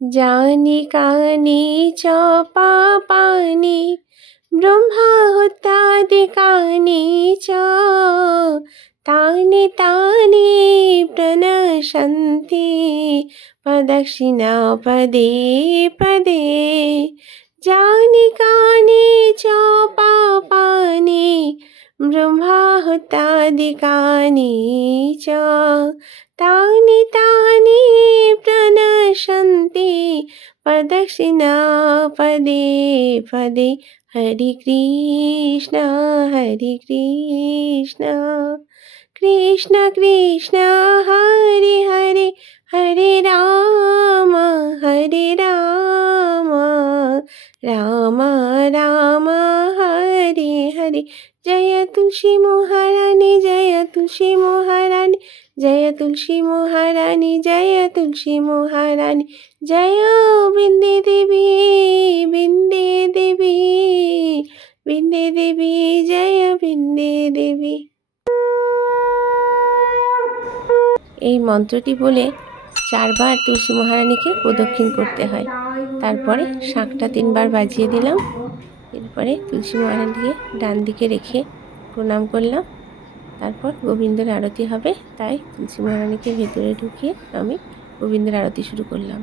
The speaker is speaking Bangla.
जाने कानि च पापानि ब्रह्माहुतादिकानि च तानि तानि प्रणशन्ति प्रदक्षिणा पदे पदे जानि कानि च पापानि ब्रह्माहुतादिकानि च तानि तानि प्रणशन्ति प्रदक्षिणा पदे पदे हरे कृष्ण कृष्ण कृष्ण हरे हरे हरे राम राम राम हरे हरे जय तुलसी महारानी जय तुलसी महारानी जय तुलसी महारानी जय तुलसी महारानी जय बिंदे देवी बिंदे देवी बिंदे देवी जय बिंदे देवी। এই মন্ত্রটি বলে 4 বার তুলসী মহারানীকে প্রদক্ষিণ করতে হয়। তারপরে শাঁখটা 3 বার বাজিয়ে দিলাম। এরপরে তুলসী মহারানীকে ডান দিকে রেখে প্রণাম করলাম। তারপর গোবিন্দের আরতি হবে, তাই তুলসী মহারানীকে ভেতরে ঢুকিয়ে আমি গোবিন্দের আরতি শুরু করলাম।